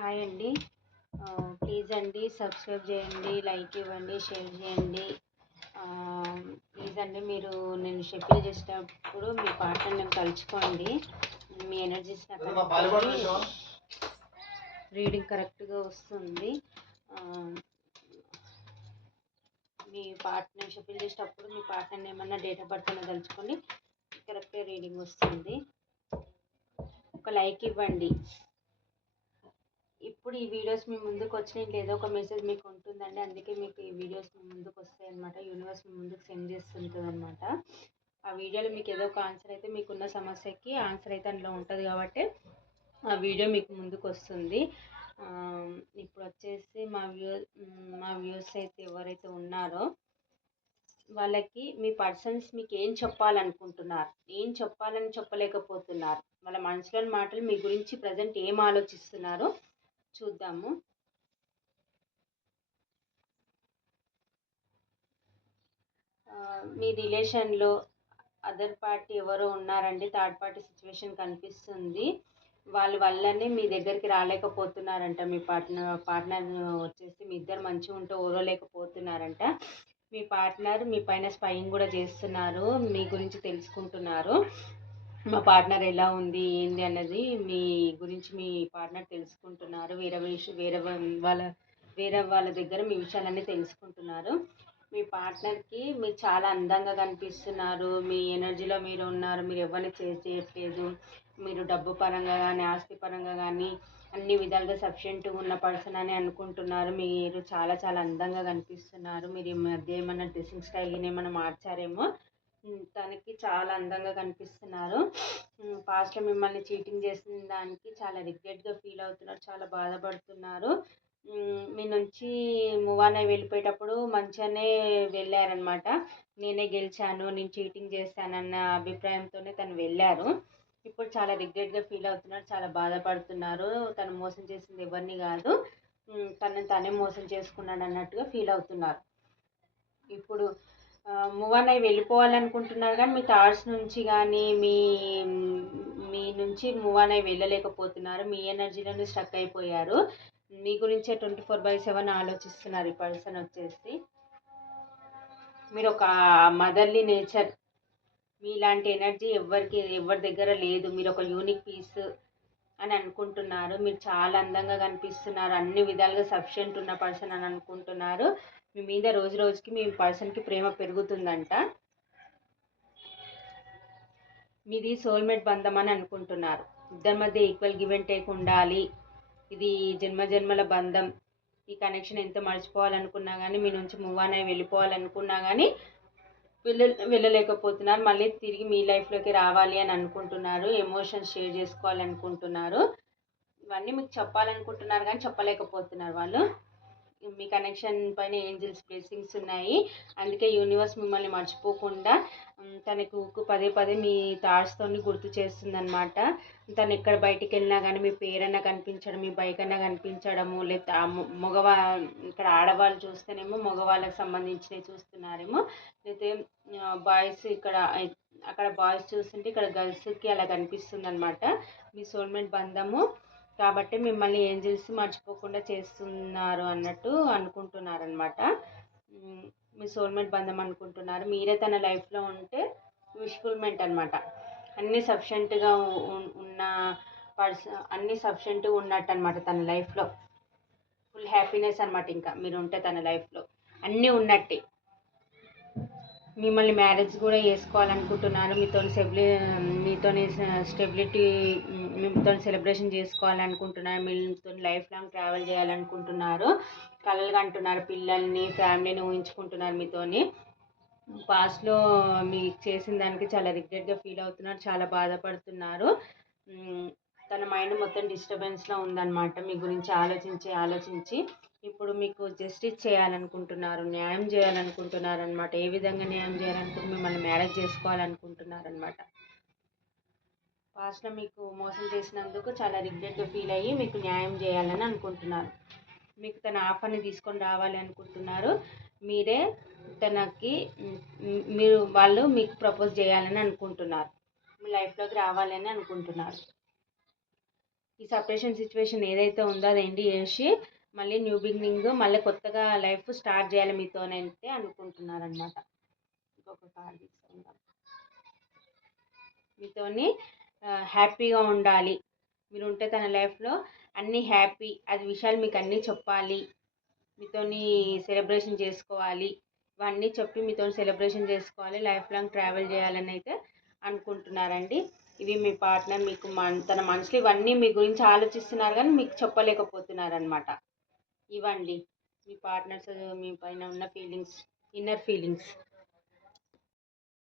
Hi అండి. Please అండి subscribe చేయండి లైక్ ఇవ్వండి షేర్ చేయండి. ప్లీజ్ అండి మీరు నేను షెఫిల్ చేసేటప్పుడు మీ పార్ట్నర్ నేను తలుచుకోండి. మీ ఎనర్జీస్ రీడింగ్ కరెక్ట్గా వస్తుంది. మీ పార్ట్నర్ షెఫిల్ చేసేటప్పుడు మీ పార్ట్నర్ ఏమన్నా డేట్ ఆఫ్ బర్త్ తలుచుకోండి. కరెక్ట్గా రీడింగ్ వస్తుంది. ఒక లైక్ ఇవ్వండి. ఇప్పుడు ఈ వీడియోస్ మీ ముందుకు వచ్చినాయి ఏదో ఒక మెసేజ్ మీకు ఉంటుందండి. అందుకే మీకు ఈ వీడియోస్ మీ ముందుకు వస్తాయి అనమాట యూనివర్స్ మీ ముందుకు సెండ్ చేస్తుంటుంది అనమాట ఆ వీడియోలో మీకు ఏదో ఒక ఆన్సర్ అయితే మీకున్న సమస్యకి ఆన్సర్ అయితే అందులో ఉంటుంది కాబట్టి ఆ వీడియో మీకు ముందుకు వస్తుంది. ఇప్పుడు వచ్చేసి మా వ్యూ మా వ్యూస్ అయితే ఎవరైతే ఉన్నారో వాళ్ళకి మీ పర్సన్స్ మీకు ఏం చెప్పాలనుకుంటున్నారు? ఏం చెప్పాలని చెప్పలేకపోతున్నారు? వాళ్ళ మనసులోని మాటలు మీ గురించి ప్రజెంట్ ఏం ఆలోచిస్తున్నారో? చూద్దాము. మీ రిలేషన్లో అదర్ పార్టీ ఎవరో ఉన్నారండి థర్డ్ పార్టీ సిచ్యువేషన్ కనిపిస్తుంది. వాళ్ళ వల్లనే మీ దగ్గరికి రాలేకపోతున్నారంట మీ పార్ట్నర్ పార్ట్నర్ వచ్చేసి మీ ఇద్దరు మంచిగా ఉంటే ఓరలేకపోతున్నారంట మీ పార్ట్నర్ మీ పైన స్పైయింగ్ కూడా చేస్తున్నారు మీ గురించి తెలుసుకుంటున్నారు. మా పార్ట్నర్ ఎలా ఉంది ఏంది అన్నది మీ గురించి మీ పార్ట్నర్ తెలుసుకుంటున్నారు. వేరే విషయం వేరే వాళ్ళ వేరే వాళ్ళ దగ్గర మీ విషయాలన్నీ తెలుసుకుంటున్నారు. మీ పార్ట్నర్కి మీరు చాలా అందంగా కనిపిస్తున్నారు. మీ ఎనర్జీలో మీరు ఉన్నారు. మీరు ఎవరిని చేసి చేయట్లేదు. మీరు డబ్బు పరంగా కానీ ఆస్తి పరంగా కానీ అన్ని విధాలుగా సఫిషియెంట్గా ఉన్న పర్సన్ అని అనుకుంటున్నారు. మీరు చాలా చాలా అందంగా కనిపిస్తున్నారు. మీరు ఈ మధ్య ఏమైనా డ్రెస్సింగ్ స్టైల్ ఏమైనా మార్చారేమో తనకి చాలా అందంగా కనిపిస్తున్నారు. పాస్ట్లో మిమ్మల్ని చీటింగ్ చేసిన దానికి చాలా రిగ్రెట్గా ఫీల్ అవుతున్నారు చాలా బాధపడుతున్నారు. మీ నుంచి మూవ్ ఆన్ అయి వెళ్ళిపోయేటప్పుడు మంచిగానే వెళ్ళారనమాట నేనే గెలిచాను నేను చీటింగ్ చేశానన్న అభిప్రాయంతోనే తను వెళ్ళారు. ఇప్పుడు చాలా రిగ్రెట్గా ఫీల్ అవుతున్నారు చాలా బాధపడుతున్నారు. తను మోసం చేసింది ఎవరిని కాదు. తనని తనే మోసం చేసుకున్నాడు అన్నట్టుగా ఫీల్ అవుతున్నారు. ఇప్పుడు మూవ్ ఆన్ అయి వెళ్ళిపోవాలనుకుంటున్నారు కానీ మీ థాట్స్ నుంచి కానీ మీ మీ నుంచి మూవ్ ఆన్ అయి వెళ్ళలేకపోతున్నారు. మీ ఎనర్జీలోనే స్ట్రక్ అయిపోయారు. మీ గురించే ట్వంటీ ఫోర్ బై సెవెన్ ఆలోచిస్తున్నారు ఈ పర్సన్ వచ్చేసి. మీరు ఒక మదర్లీ నేచర్. మీలాంటి ఎనర్జీ ఎవరికి ఎవరి దగ్గర లేదు. మీరు ఒక యూనిక్ పీస్ అని అనుకుంటున్నారు. మీరు చాలా అందంగా కనిపిస్తున్నారు. అన్ని విధాలుగా సఫిషియెంట్ ఉన్న పర్సన్ అని అనుకుంటున్నారు. మీ మీద రోజు రోజుకి మీ పర్సన్కి ప్రేమ పెరుగుతుందంట. మీది సోల్మేట్ బంధం అని అనుకుంటున్నారు. ఇద్దరి మధ్య ఈక్వల్ గివ్ అండ్ టేక్ ఉండాలి. ఇది జన్మ జన్మల బంధం. ఈ కనెక్షన్ ఎంత మర్చిపోవాలనుకున్నా కానీ మీ నుంచి మూవ్ ఆన్ అయి వెళ్ళిపోవాలనుకున్నా కానీ వెళ్ళ వెళ్ళలేకపోతున్నారు. మళ్ళీ తిరిగి మీ లైఫ్లోకి రావాలి అని అనుకుంటున్నారు. ఎమోషన్స్ షేర్ చేసుకోవాలనుకుంటున్నారు. ఇవన్నీ మీకు చెప్పాలనుకుంటున్నారు కానీ చెప్పలేకపోతున్నారు వాళ్ళు. మీ కనెక్షన్ పైన ఏంజిల్స్ బ్లెస్సింగ్స్ ఉన్నాయి. అందుకే యూనివర్స్ మిమ్మల్ని మర్చిపోకుండా తన తనకు పదే పదే మీ థాట్స్తో గుర్తు చేస్తుందన్నమాట. తను ఎక్కడ బయటికి వెళ్ళినా కానీ మీ పేరన్నా కనిపించడం మీ బైక్ అన్నా కనిపించడము లేకపోతే మగవా ఇక్కడ ఆడవాళ్ళు చూస్తేనేమో మగవాళ్ళకి సంబంధించినవి చూస్తున్నారేమో. లేకపోతే బాయ్స్ ఇక్కడ అక్కడ బాయ్స్ చూస్తుంటే ఇక్కడ గర్ల్స్కి అలా కనిపిస్తుంది అనమాట మీ సోల్మేట్ బంధము. కాబట్టి మిమ్మల్ని ఏంజిల్స్ మర్చిపోకుండా చేస్తున్నారు అన్నట్టు అనుకుంటున్నారనమాట మీ సోల్మేట్ బంధం అనుకుంటున్నారు. మీరే తన లైఫ్లో ఉంటే విష్ఫుల్మెంట్ అనమాట అన్నీ సఫిషియెంట్గా ఉన్న పర్స అన్నీ సఫిషియెంట్గా ఉన్నట్టు అనమాట తన లైఫ్లో. ఫుల్ హ్యాపీనెస్ అనమాట ఇంకా మీరు ఉంటే తన లైఫ్లో. అన్నీ ఉన్నట్టే. మిమ్మల్ని మ్యారేజ్ కూడా చేసుకోవాలనుకుంటున్నారు. మీతో స్టెబిలి మీతో స్టెబిలిటీ మీతో సెలబ్రేషన్ చేసుకోవాలనుకుంటున్నారు మీతో లైఫ్ లాంగ్ ట్రావెల్ చేయాలనుకుంటున్నారు. కలలు కంటున్నారు పిల్లల్ని ఫ్యామిలీని ఊహించుకుంటున్నారు మీతోని. పాస్ట్లో మీకు చేసిన దానికి చాలా రిగ్రెట్గా ఫీల్ అవుతున్నారు చాలా బాధపడుతున్నారు. తన మైండ్ మొత్తం డిస్టర్బెన్స్లో ఉందన్నమాట. మీ గురించి ఆలోచించి ఆలోచించి. ఇప్పుడు మీకు జస్టిస్ చేయాలనుకుంటున్నారు న్యాయం చేయాలనుకుంటున్నారు అనమాట ఏ విధంగా న్యాయం చేయాలనుకుంటే మిమ్మల్ని మ్యారేజ్ చేసుకోవాలనుకుంటున్నారు అనమాట పాస్ట్లో మీకు మోసం చేసినందుకు చాలా రిగ్రెట్గా ఫీల్ అయ్యి మీకు న్యాయం చేయాలని అనుకుంటున్నారు మీకు తన ఆఫర్ని తీసుకొని రావాలి అనుకుంటున్నారు. మీరే తనకి మీరు వాళ్ళు మీకు ప్రపోజ్ చేయాలని అనుకుంటున్నారు. మీ లైఫ్లోకి రావాలని అనుకుంటున్నారు. ఈ సపరేషన్ సిచ్యువేషన్ ఏదైతే ఉందో అది చేసి మళ్ళీ న్యూ బిగినింగ్ మళ్ళీ కొత్తగా లైఫ్ స్టార్ట్ చేయాలి మీతోనైతే అనుకుంటున్నారనమాట ఇంకొక కార్డు తీసుకుందాం. మీతోని హ్యాపీగా ఉండాలి. మీరు ఉంటే తన లైఫ్లో అన్నీ హ్యాపీ. అది విషయాలు మీకు అన్నీ చెప్పాలి. మీతోని సెలబ్రేషన్ చేసుకోవాలి. ఇవన్నీ చెప్పి మీతో సెలబ్రేషన్ చేసుకోవాలి. లైఫ్ లాంగ్ ట్రావెల్ చేయాలని అయితే అనుకుంటున్నారండి. ఇవి మీ పార్ట్నర్ మీకు మన తన మనసులో ఇవన్నీ మీ గురించి ఆలోచిస్తున్నారు కానీ మీకు చెప్పలేకపోతున్నారు అనమాట ఇవ్వండి. మీ పార్ట్నర్స్ మీ పైన ఉన్న ఫీలింగ్స్ ఇన్నర్ ఫీలింగ్స్.